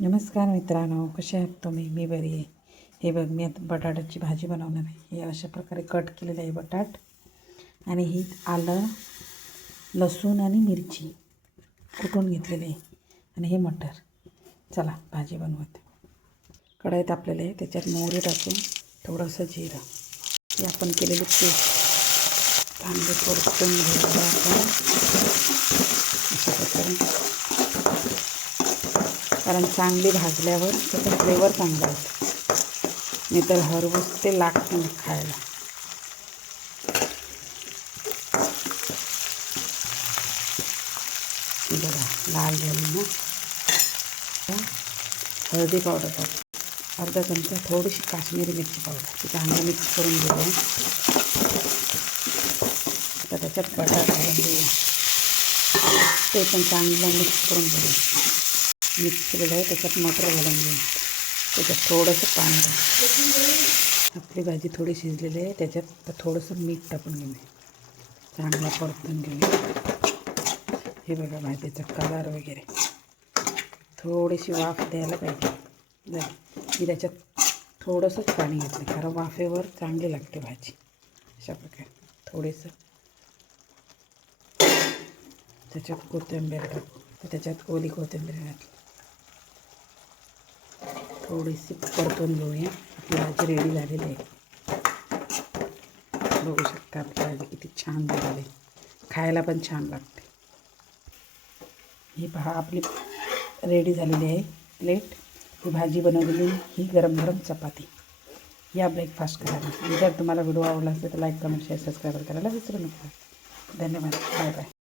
नमस्कार मित्रांनो, कसे आहात तुम्ही? मी बरी आहे. हे बघ, मी आता बटाट्याची भाजी बनवणार आहे. हे अशा प्रकारे कट केलेलं आहे बटाट आणि ही आलं, लसूण आणि मिरची कुटून घेतलेली आहे आणि हे मटर. चला भाजी बनवते. कढईत आपल्याला आहे, त्याच्यात मोहरी टाकून थोडंसं जिरं, हे आपण केलेली पेस्ट चांगले परतून घ्यायला आपण अशा प्रकारे, कारण चांगली भाजल्यावर त्याचा फ्लेवर चांगला येतो, नाही तर हरभूस ते लागतं नाही खायला. बघा लाल झाली ना. हळदी पावडर टाक, अर्धा चमचा थोडीशी काश्मीरी मिरची पावडर, ती चांगलं मिक्स करून घेऊया. आता त्याच्यात बटाटा घालून घेऊया, ते पण चांगलं मिक्स करून घेऊया. मिक्स केलेलं आहे, त्याच्यात मटर घालून घेऊया. त्याच्यात थोडंसं पाणी टाक. आपली भाजी थोडी शिजलेली आहे, त्याच्यात थोडंसं मीठ टाकून घेऊया. चांगला परतून घेऊया. हे बघा भाजीचा कलर वगैरे, थोडीशी वाफ द्यायला पाहिजे. मी त्याच्यात थोडंसंच पाणी घेतलं, कारण वाफेवर चांगली लागते भाजी. अशा प्रकारे थोडंसं त्याच्यात कोथिंबीर टाकू, त्याच्यात ओली कोथिंबीर घातली. थोडीशी परतून घेऊया. आपली भाजी रेडी झालेली आहे. बघू शकता आपली भाजी किती छान झालेली आहे, खायला पण छान लागते. ही पहा आपली रेडी झालेली आहे प्लेट. ही भाजी बनवलेली, ही गरम गरम चपाती. या ब्रेकफास्ट करायला. जर तुम्हाला व्हिडिओ आवडला असेल तर लाईक, कमेंट, शेअर, सबस्क्राईब करायला विसरू नका. धन्यवाद. Bye bye.